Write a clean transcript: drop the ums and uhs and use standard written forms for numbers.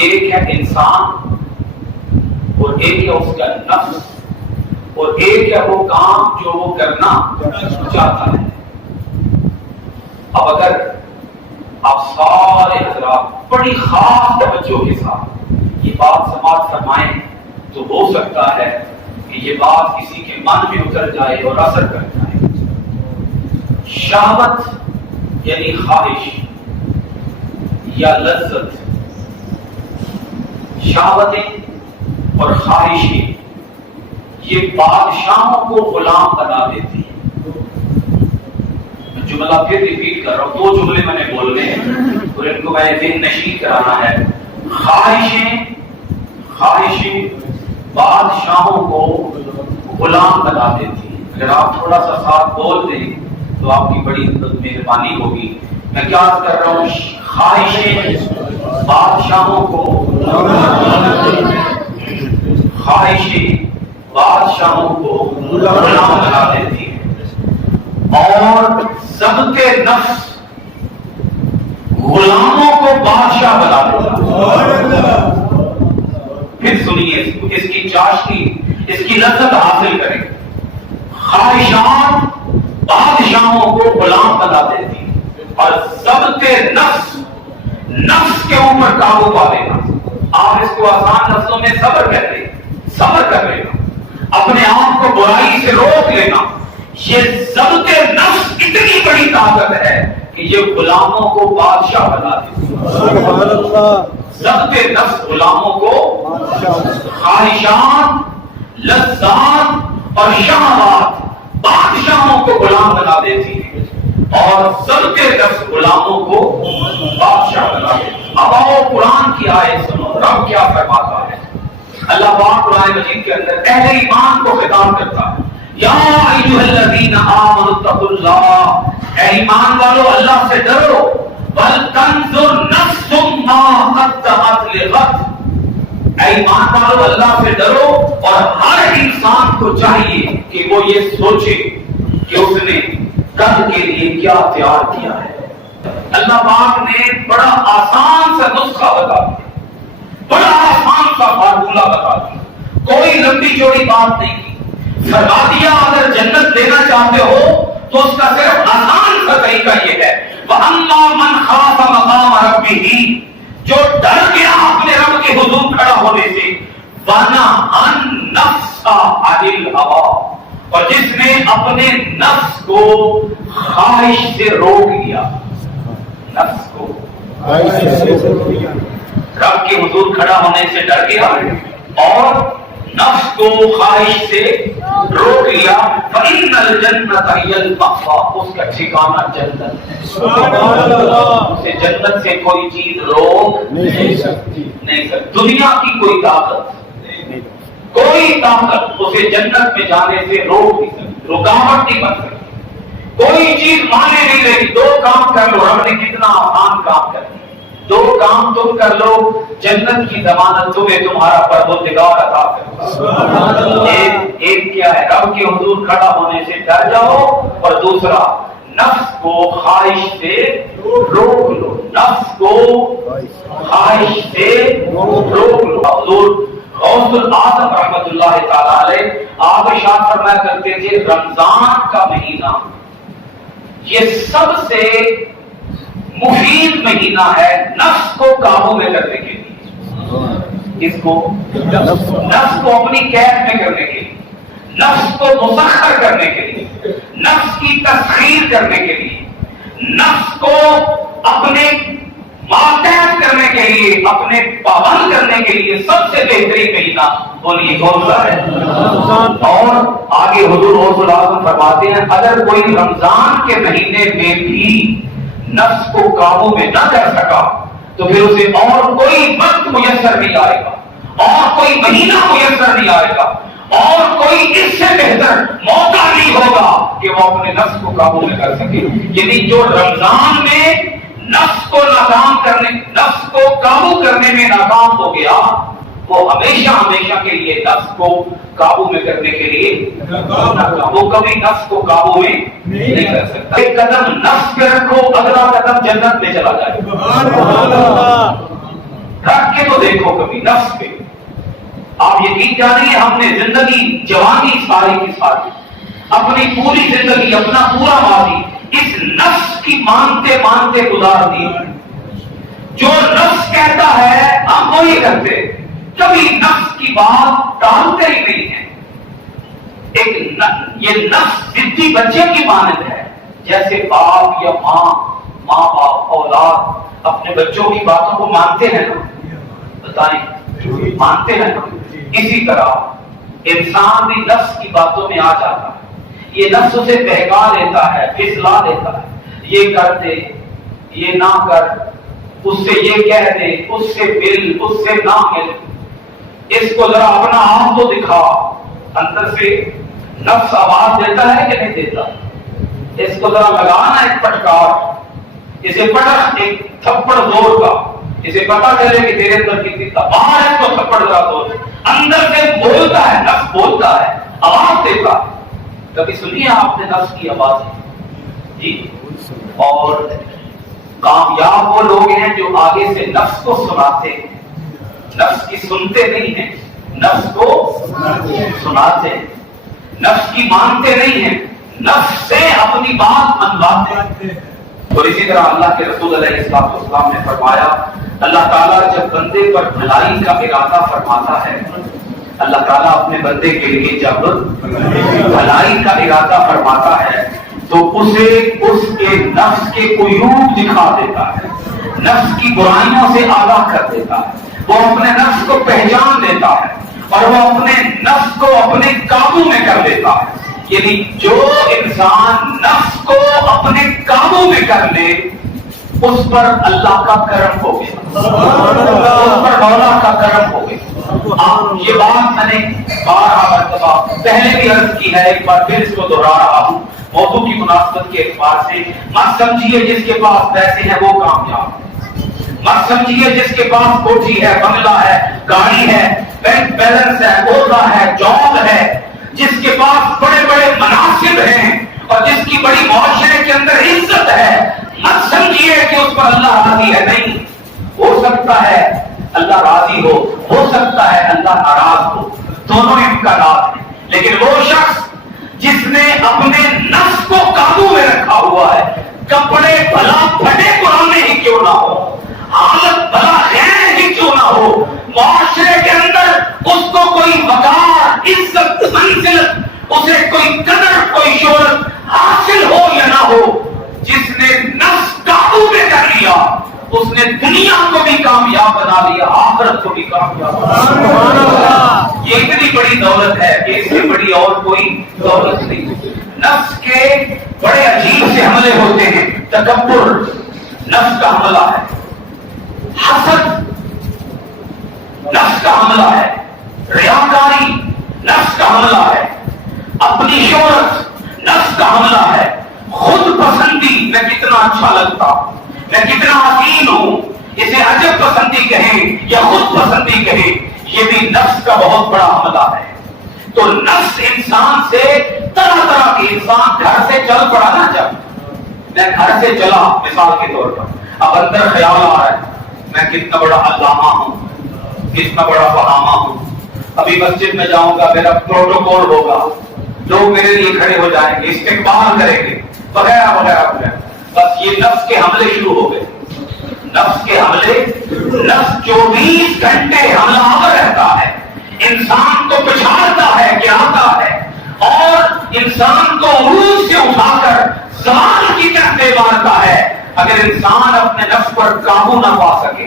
ایک ہے انسان اور ایک ہے اس کا نفس اور ایک ہے وہ کام جو وہ کرنا چاہتا ہے. اب اگر آپ سارے حضرات بڑی خاص توجہ کے ساتھ یہ بات سماعت فرمائیں تو ہو سکتا ہے کہ یہ بات کسی کے من میں اتر جائے اور اثر کر جائے. شہوت یعنی خواہش یا لذت، شہوتیں اور خواہشیں یہ بادشاہوں کو غلام بنا دیتی ہیں. جملہ پھر ریپیٹ کر رہا ہوں، دو جملے میں نے بولنے ہیں اور ان کو میں ذہن نشین کرانا ہے. خواہشیں بادشاہوں کو غلام بنا دیتی ہیں. اگر آپ تھوڑا سا ساتھ بول دیں تو آپ کی بڑی مہربانی ہوگی. میں کیا کر رہا ہوں؟ خواہشیں بادشاہوں کو غلام بنا دیتی ہیں اور ضبط نفس غلاموں کو بادشاہ بنا دیتا ہے. پھر سنیے اس کی چاشنی، اس کی لذت حاصل کریں. خواہشات بادشاہوں کو غلام بنا دیتی ہیں اور ضبط نفس کے اوپر قابو پا لینا. آپ اس کو آسان لفظوں میں صبر کہتے ہیں. صبر کر لینا، اپنے آپ کو برائی سے روک لینا. یہ ضبط نفس اتنی بڑی طاقت ہے کہ یہ غلاموں کو بادشاہ بنا دیتی ہے. ضبط نفس غلاموں کو خواہشات، لذات اور شہوات بادشاہوں کو غلام بنا دیتی ہے اور ضبط نفس غلاموں کو بادشاہ بنا دیتی ہے. اب آؤ قرآن کی آیت سنو، رب کیا فرماتا ہے. اللہ پاک قرآن مجید کے اندر اہل ایمان کو خطاب کرتا ہے. یا ایھا الذین آمنوا اتقوا اللہ، اے ایمان والو اللہ سے ڈرو. ولتنظر نفس ما قدمت لغد، اے ایمان والو اللہ سے ڈرو اور ہر انسان کو چاہیے کہ وہ یہ سوچے کہ اس نے کل کے لیے کیا تیار کیا ہے. اللہ پاک نے بڑا آسان سا نسخہ بتا دیا، بڑا آسان سا فارمولہ بتا دیا، کوئی لمبی چوڑی بات نہیں کی. فرما دیا اگر جنت لینا چاہتے ہو تو اس کا صرف آسان سا طریقہ یہ ہے، وَأَمَّا مَنْ خَافَ مَقَامَ رَبِّهِ، جو ڈر گیا اپنے رب کے حضور کھڑا ہونے سے، وَنَهَا النَّفْسَ عَنِ الْهَوَىٰ، اور جس نے اپنے نفس کو خواہش سے روک لیا. نفس کو رب کے حضور کھڑا ہونے سے ڈر گیا اور نفس کو خواہش سے روک لیا. فَإِنَّ الْجَنَّةَ هِيَ الْمَأْوَىٰ، اس کا ٹھکانہ جنت ہے. اسے جنت سے کوئی چیز روک نہیں سکتی. دنیا کی کوئی طاقت اسے جنت میں جانے سے روک نہیں سکتی، رکاوٹ نہیں بن سکتی. کوئی چیز مانے نہیں رہی. دو کام کر لو، رب نے کتنا آسان کام کر دیا. دو کام تم کر لو، جنت کی ضمانت تمہیں تمہارا پروردگار عطا کرے. ایک کیا ہے؟ رب کے حضور کھڑا ہونے سے ڈر جاؤ اور دوسرا نفس کو خواہش سے روک لو. نفس کو خواہش سے روک لو. حضور غوث العظم رحمۃ اللہ تعالی علیہ آپ ارشاد فرمایا کرتے تھے، رمضان کا مہینہ یہ سب سے مفید مہینہ ہے نفس کو قابو میں کرنے کے لیے. اس کو نفس کو اپنی قید میں کرنے کے لیے، نفس کو مسخر کرنے کے لیے، نفس کی تسخیر کرنے کے لیے، نفس کو اپنے ماتحت کرنے کے لیے، اپنے پابند کرنے کے لیے سب سے بہترین مہینہ بولیے کون سا ہے؟ اور آگے حضور غوث العظم فرماتے ہیں اگر کوئی رمضان کے مہینے میں بھی نفس کو قابو میں نہ کر سکا تو پھر اسے اور کوئی وقت میسر نہیں آئے گا، اور کوئی مہینہ میسر نہیں آئے گا، اور کوئی اس سے بہتر موقع نہیں ہوگا کہ وہ اپنے نفس کو قابو میں کر سکے. یعنی جو رمضان میں نفس کو ناکام کرنے، نفس کو قابو کرنے میں ناکام ہو گیا، وہ ہمیشہ ہمیشہ کے لیے نفس کو قابو میں کرنے کے لیے وہ کبھی نفس کو قابو میں نہیں کر سکتا. ایک قدم نفس پہ رکھو، اگلا قدم جنت میں چلا جائے. رکھ کے تو دیکھو کبھی نفس پہ. آپ یقین جانیے ہم نے زندگی جوانی ساری کی ساری اپنی پوری زندگی اپنا پورا ماضی اس نفس کی مانتے مانتے گزار دی. جو نفس کہتا ہے ہم وہی کرتے, کبھی نفس کی بات ٹالتے ہی نہیں ہیں. یہ نفس ضدی بچے کی مانند ہے, جیسے باپ یا ماں باپ اولاد اپنے بچوں کی باتوں کو مانتے ہیں نا, بتائیں مانتے ہیں نا. اسی طرح انسان بھی نفس کی باتوں میں آ جاتا ہے. یہ نفس اسے بہکا دیتا ہے, پھسلا دیتا ہے, یہ کر دے, یہ نہ کر, اس سے یہ کہہ دے, اس سے مل, اس سے نہ مل, اس کو ذرا اپنا آپ تو دکھا. اندر سے نفس آواز دیتا ہے کہ نہیں دیتا؟ اس کو ذرا لگانا ایک پٹکار, اسے پٹک ایک تھپڑ زور کا, اسے پتا چلے کہ تیرے اندر کتنی تباہ ہے, تو تھپڑ ذرا زور. اندر سے بولتا ہے, نفس بولتا ہے, آواز دیتا ہے. کبھی سنیے آپ نے نفس کی آواز جی؟ اور کامیاب وہ لوگ ہیں جو آگے سے نفس کو سناتے ہیں, نفس کی سنتے نہیں ہیں, نفس کو سناتے ہیں, نفس کی مانتے نہیں ہیں, نفس سے اپنی بات منواتے ہیں. اور اسی طرح اللہ کے رسول علیہ السلام نے فرمایا, اللہ تعالیٰ جب بندے پر بھلائی کا ارادہ فرماتا ہے, اللہ تعالیٰ اپنے بندے کے لیے جب بھلائی کا ارادہ فرماتا ہے تو اسے اس کے نفس کے عیوب دکھا دیتا ہے, نفس کی برائیوں سے آگاہ کر دیتا ہے, وہ اپنے نفس کو پہچان دیتا ہے اور وہ اپنے نفس کو اپنے قابو میں کر دیتا ہے. یعنی جو انسان نفس کو اپنے قابو میں کر لے اس پر اللہ کا کرم ہو گیا, اس پر مولا کا کرم ہو گیا. یہ بات میں نے 12 مرتبہ پہلے بھی عرض کی ہے, ایک بار پھر اس کو دہرا رہا ہوں موضوع کی مناسبت کے اعتبار سے. مت سمجھیے جس کے پاس پیسے ہیں وہ کامیاب, مت سمجھیے جس کے پاس کوٹھی ہے, بنگلہ ہے, گاڑی ہے, بینک بیلنس ہے, عہدہ ہے, جاب ہے, جس کے پاس بڑے بڑے مناصب ہیں اور جس کی بڑی معاشرے کے اندر عزت ہے, مت سمجھیے کہ اس پر اللہ راضی ہے. نہیں, ہو سکتا ہے اللہ راضی ہو سکتا ہے اللہ ناراض ہو, دونوں امکانات ہیں. لیکن وہ شخص جس نے اپنے نفس کو قابو میں رکھا ہوا ہے, کپڑے بھلا پھٹے پرانے ہی کیوں نہ ہو, حالت بھلا غیر ہی کیوں نہ ہو, معاشرے کے اندر اس کو کوئی وقار, عزت, منزلت, اسے کوئی قدر, کوئی شہرت حاصل ہو یا نہ ہو, جس نے نفس قابو میں کر لیا اس نے دنیا کو بھی کامیاب بنا لیا, آخرت کو بھی کامیاب بنا لیا. یہ اتنی بڑی دولت ہے کہ اس سے بڑی اور کوئی دولت نہیں. نفس کے بڑے عجیب سے حملے ہوتے ہیں. تکبر نفس کا حملہ ہے, حسد نفس کا حملہ ہے, ریاکاری نفس کا حملہ ہے, اپنی شہرت نفس کا حملہ ہے, خود پسندی میں کتنا اچھا لگتا, میں کتنا حسین ہوں, اسے عجب پسندی کہیں یا خود پسندی کہیں, یہ بھی نفس کا بہت بڑا حملہ ہے. تو نفس انسان سے طرح طرح کے, انسان گھر سے چل پڑا نا, جب میں گھر سے چلا مثال کے طور پر, اب اندر خیال آ رہا ہے میں کتنا بڑا علامہ ہوں, کتنا بڑا فہامہ ہوں, ابھی مسجد میں جاؤں گا میرا پروٹوکول ہوگا, لوگ میرے لیے کھڑے ہو جائیں گے, استقبال کریں گے, وغیرہ وغیرہ وغیرہ. بس یہ نفس کے حملے شروع ہو گئے. نفس کے حملے, نفس 24 گھنٹے حملہ آور رہتا ہے, انسان کو پچھاڑتا ہے, گراتا ہے, اور انسان کو عروج سے اٹھا کر زوال کی طرف لے مارتا ہے. اگر انسان اپنے نفس پر قابو نہ پا سکے,